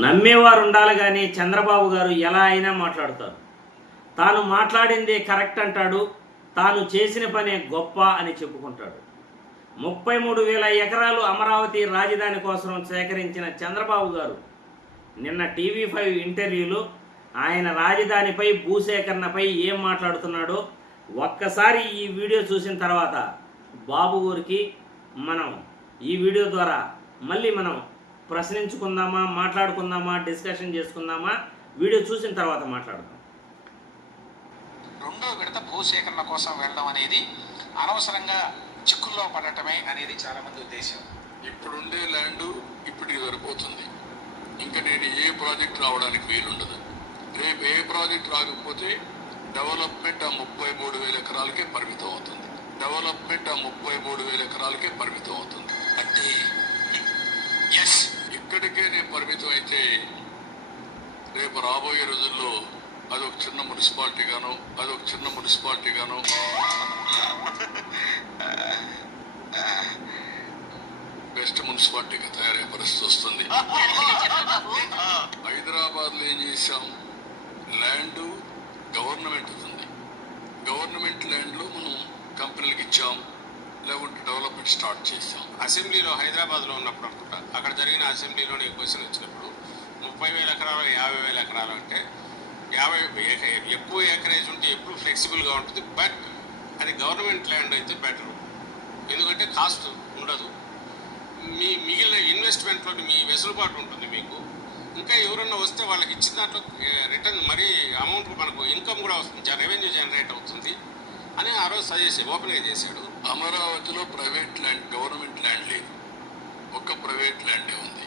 నమ్మేవారు ఉండాలి కానీ చంద్రబాబు గారు ఎలా అయినా మాట్లాడతారు. తాను మాట్లాడిందే కరెక్ట్ అంటాడు, తాను చేసిన పనే గొప్ప అని చెప్పుకుంటాడు. 33,000 ఎకరాలు అమరావతి రాజధాని కోసం సేకరించిన చంద్రబాబు గారు నిన్న TV5 ఇంటర్వ్యూలో ఆయన రాజధానిపై భూసేకరణపై ఏం మాట్లాడుతున్నాడో ఒక్కసారి ఈ వీడియో చూసిన తర్వాత బాబు గారికి మనం ఈ వీడియో ద్వారా మళ్ళీ మనం ప్రశ్నించుకుందామా, మాట్లాడుకుందామా, డిస్కషన్ చేసుకుందామా, వీడియో చూసిన తర్వాత మాట్లాడదాం. రెండో విడత భూసేకరణ కోసం వెళ్ళడం అనేది అనవసరంగా చిక్కుల్లో పడటమే అనేది చాలా మంది ఉద్దేశం. ఇప్పుడుండే ల్యాండ్ ఇప్పటికి సరిపోతుంది. ఇంకా నేను ఏ ప్రాజెక్ట్ రావడానికి వీలుండదు. రేపు ఏ ప్రాజెక్ట్ రాకపోతే డెవలప్మెంట్ ఆ 33,000 ఎకరాలకే పరిమితం అవుతుంది. డెవలప్మెంట్ ఆ 33,000 ఎకరాలకే పరిమితం అవుతుంది. అంటే ఇక్కడికే నేను పరిమితం అయితే రేపు రాబోయే రోజుల్లో అదొక చిన్న మున్సిపాలిటీ గాను బెస్ట్ మున్సిపాలిటీగా తయారయ్యే పరిస్థితి వస్తుంది. హైదరాబాద్లో ఏం చేశాం, ల్యాండ్ గవర్నమెంట్ ఉంది. గవర్నమెంట్ ల్యాండ్లో మనం కంపెనీలకు ఇచ్చాం, లేకుంటే డెవలప్మెంట్ స్టార్ట్ చేసాం. అసెంబ్లీలో హైదరాబాద్లో ఉన్నప్పుడు అనుకుంటా, అక్కడ జరిగిన అసెంబ్లీలో నేను క్వశ్చన్ వచ్చినప్పుడు 30,000 ఎకరాలు 50,000 ఎకరాలు అంటే 50 ఎక్కువ ఎకరేజ్ ఉంటే ఎప్పుడు ఫ్లెక్సిబుల్గా ఉంటుంది. బట్ అది గవర్నమెంట్ ల్యాండ్ అయితే బెటర్, ఎందుకంటే కాస్ట్ ఉండదు, మీ మిగిలిన ఇన్వెస్ట్మెంట్లో మీ వెసులుబాటు ఉంటుంది మీకు. ఇంకా ఎవరన్నా వస్తే వాళ్ళకి ఇచ్చిన దాంట్లో రిటర్న్ మరీ అమౌంట్ మనకు ఇన్కమ్ కూడా వస్తుంది, రెవెన్యూ జనరేట్ అవుతుంది అని ఆ రోజు సజెస్ట్ ఓపెన్గా చేశాడు. అమరావతిలో ప్రైవేట్ ల్యాండ్, గవర్నమెంట్ ల్యాండ్ లేదు, ఒక్క ప్రైవేట్ ల్యాండే ఉంది.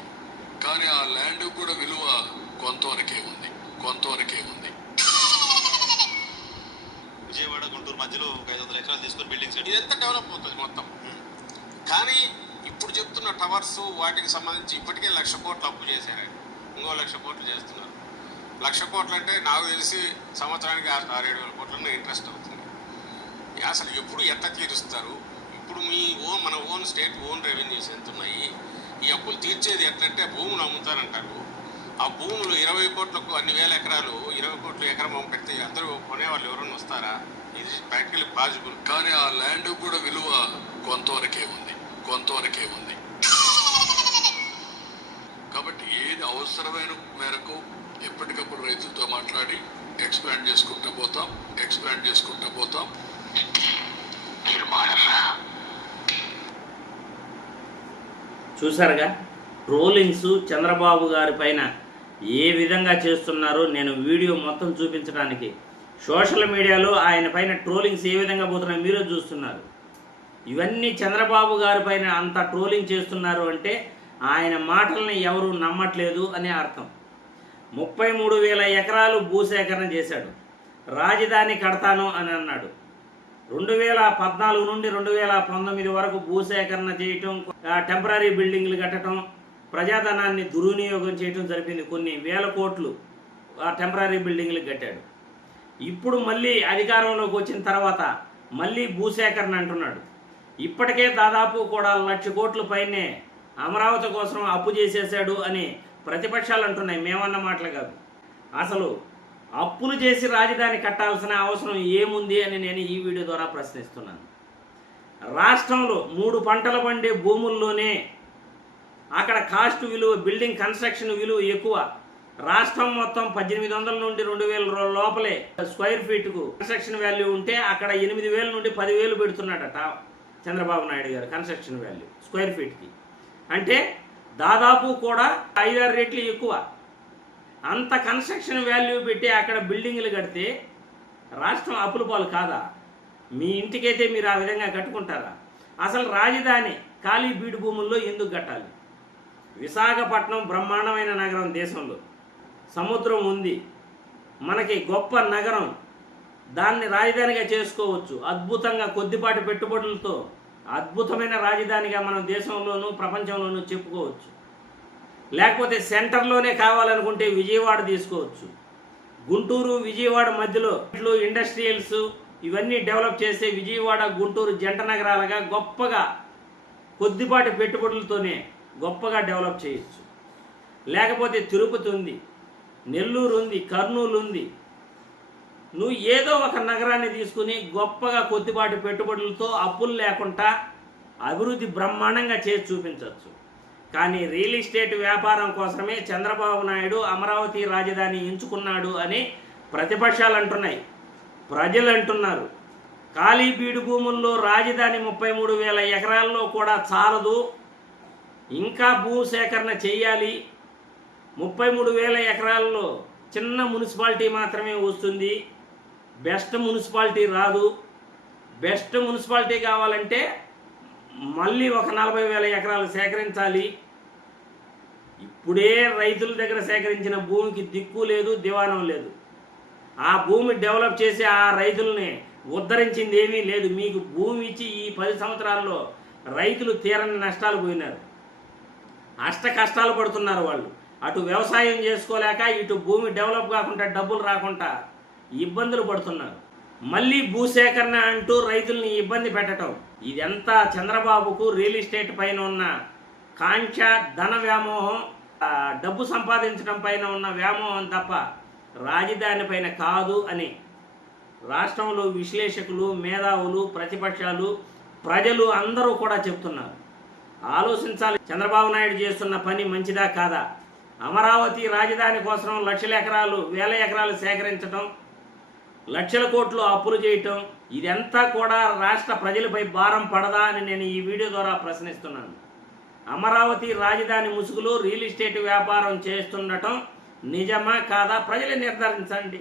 కానీ ఆ ల్యాండ్ కూడా విలువ కొంతవరకే ఉంది. విజయవాడ గుంటూరు మధ్యలో 500 ఎకరాలు తీసుకొని బిల్డింగ్స్ ఇదంతా డెవలప్ అవుతుంది మొత్తం. కానీ ఇప్పుడు చెప్తున్న టవర్స్ వాటికి సంబంధించి ఇప్పటికే 1,00,000 కోట్లు అప్పు చేశారు, ఇంకో 1,00,000 కోట్లు చేస్తున్నారు. 1,00,000 కోట్లు అంటే నాకు తెలిసి సంవత్సరానికి 6-7 వేల కోట్లన్నా ఇంట్రెస్ట్ అవుతుంది. అసలు ఎప్పుడు ఎట్లా తీరుస్తారు? ఇప్పుడు మన ఓన్ స్టేట్ ఓన్ రెవెన్యూస్ ఎంత ఉన్నాయి? ఈ అప్పులు తీర్చేది ఎట్లంటే భూములు అమ్ముతారంటారు. ఆ భూములు 20 కోట్లకు అన్ని వేల ఎకరాలు 20 కోట్లు ఎకరం పెడితే అందరూ కొనేవాళ్ళు ఎవరన్నా వస్తారా? ఇది ప్రాక్టికల్లీ పాసిబుల్. కానీ ఆ ల్యాండ్ కూడా విలువ కొంతవరకే ఉంది. కాబట్టి ఏది అవసరమైన మేరకు ఎప్పటికప్పుడు రైతులతో మాట్లాడి ఎక్స్పాండ్ చేసుకుంటూ పోతాం. చూసారుగా ట్రోలింగ్స్ చంద్రబాబు గారి పైన ఏ విధంగా చేస్తున్నారో నేను వీడియో మొత్తం చూపించడానికి సోషల్ మీడియాలో ఆయన పైన ట్రోలింగ్స్ ఏ విధంగా పోతున్నాయో మీరు చూస్తున్నారు. ఇవన్నీ చంద్రబాబు గారి పైన అంత ట్రోలింగ్ చేస్తున్నారు అంటే ఆయన మాటల్ని ఎవరు నమ్మట్లేదు అనే అర్థం. 33,000 ఎకరాలు భూసేకరణ చేశాడు, రాజధాని కడతాను అని అన్నాడు. 2014 నుండి 2019 వరకు భూసేకరణ చేయటం, టెంపరీ బిల్డింగ్లు కట్టడం, ప్రజాధనాన్ని దుర్వినియోగం చేయటం జరిపింది. కొన్ని వేల కోట్లు ఆ టెంపరీ బిల్డింగ్లు కట్టాడు. ఇప్పుడు మళ్ళీ అధికారంలోకి వచ్చిన తర్వాత మళ్ళీ భూసేకరణ అంటున్నాడు. ఇప్పటికే దాదాపు కూడా 1,00,000 కోట్ల పైనే అమరావతి కోసం అప్పు చేసేసాడు అని ప్రతిపక్షాలు అంటున్నాయి, మేమన్న మాటలు కాదు. అసలు అప్పులు చేసి రాజధాని కట్టాల్సిన అవసరం ఏముంది అని నేను ఈ వీడియో ద్వారా ప్రశ్నిస్తున్నాను. రాష్ట్రంలో 3 పంటలు పండే భూముల్లోనే అక్కడ కాస్ట్ విలువ, బిల్డింగ్ కన్స్ట్రక్షన్ విలువ ఎక్కువ. రాష్ట్రం మొత్తం 1,800 నుండి 2,000 లోపలే స్క్వేర్ ఫీట్కు కన్స్ట్రక్షన్ వాల్యూ ఉంటే అక్కడ 8,000 నుండి 10,000 పెడుతున్నాడట చంద్రబాబు నాయుడు గారు కన్స్ట్రక్షన్ వాల్యూ స్క్వేర్ ఫీట్కి. అంటే దాదాపు కూడా 5-6 రెట్లు ఎక్కువ. అంత కన్స్ట్రక్షన్ వాల్యూ పెట్టి అక్కడ బిల్డింగ్లు కడితే రాష్ట్రం అప్పుల పాలు కాదా? మీ ఇంటికైతే మీరు ఆ విధంగా కట్టుకుంటారా? అసలు రాజధాని ఖాళీ బీడు భూముల్లో ఎందుకు కట్టాలి? విశాఖపట్నం బ్రహ్మాండమైన నగరం, దేశంలో సముద్రం ఉంది, మనకి గొప్ప నగరం, దాన్ని రాజధానిగా చేసుకోవచ్చు. అద్భుతంగా కొద్దిపాటి పెట్టుబడులతో అద్భుతమైన రాజధానిగా మనం దేశంలోనూ ప్రపంచంలోనూ చెప్పుకోవచ్చు. లేకపోతే సెంటర్లోనే కావాలనుకుంటే విజయవాడ తీసుకోవచ్చు. గుంటూరు విజయవాడ మధ్యలో ఇండస్ట్రియల్స్ ఇవన్నీ డెవలప్ చేసే విజయవాడ గుంటూరు జంట నగరాలుగా గొప్పగా కొద్దిపాటి పెట్టుబడులతోనే గొప్పగా డెవలప్ చేయొచ్చు. లేకపోతే తిరుపతి ఉంది, నెల్లూరు ఉంది, కర్నూలు ఉంది. నువ్వు ఏదో ఒక నగరాన్ని తీసుకుని గొప్పగా కొద్దిపాటి పెట్టుబడులతో అప్పులు లేకుండా అభివృద్ధి బ్రహ్మాండంగా చేసి చూపించవచ్చు. కానీ రియల్ ఎస్టేట్ వ్యాపారం కోసమే చంద్రబాబు నాయుడు అమరావతి రాజధాని ఎంచుకున్నాడు అని ప్రతిపక్షాలు అంటున్నాయి, ప్రజలు అంటున్నారు. ఖాళీ బీడు భూముల్లో రాజధాని 33,000 ఎకరాల్లో కూడా చాలదు, ఇంకా భూసేకరణ చేయాలి. 33,000 ఎకరాల్లో చిన్న మున్సిపాలిటీ మాత్రమే వస్తుంది, బెస్ట్ మున్సిపాలిటీ రాదు. బెస్ట్ మున్సిపాలిటీ కావాలంటే మళ్ళీ ఒక 40,000 ఎకరాలు సేకరించాలి. ఇప్పుడే రైతుల దగ్గర సేకరించిన భూమికి దిక్కు లేదు, దివానం లేదు. ఆ భూమి డెవలప్ చేసి ఆ రైతుల్ని ఉద్ధరించింది ఏమీ లేదు. మీకు భూమి ఇచ్చి ఈ 10 సంవత్సరాల్లో రైతులు తీరని నష్టాలు పోయినారు, అష్ట కష్టాలు పడుతున్నారు వాళ్ళు. అటు వ్యవసాయం చేసుకోలేక, ఇటు భూమి డెవలప్ కాకుండా డబ్బులు రాకుండా ఇబ్బందులు పడుతున్నారు. మళ్ళీ భూసేకరణ అంటూ రైతుల్ని ఇబ్బంది పెట్టడం, ఇదంతా చంద్రబాబుకు రియల్ ఎస్టేట్ పైన ఉన్న కాంక్ష, ధన వ్యామోహం, డబ్బు సంపాదించడం పైన ఉన్న వ్యామోహం తప్ప రాజధాని పైన కాదు అని రాష్ట్రంలో విశ్లేషకులు, మేధావులు, ప్రతిపక్షాలు, ప్రజలు అందరూ కూడా చెప్తున్నారు. ఆలోచించాలి, చంద్రబాబు నాయుడు చేస్తున్న పని మంచిదా కాదా? అమరావతి రాజధాని కోసం లక్షల ఎకరాలు, వేల ఎకరాలు సేకరించడం, లక్షల కోట్లు అప్పులు చేయటం, ఇదంతా కూడా రాష్ట్ర ప్రజలపై భారం పడదా అని నేను ఈ వీడియో ద్వారా ప్రశ్నిస్తున్నాను. అమరావతి రాజధాని ముసుగులో రియల్ ఎస్టేట్ వ్యాపారం చేస్తుండటం నిజమా కాదా ప్రజలు నిర్ధారించండి.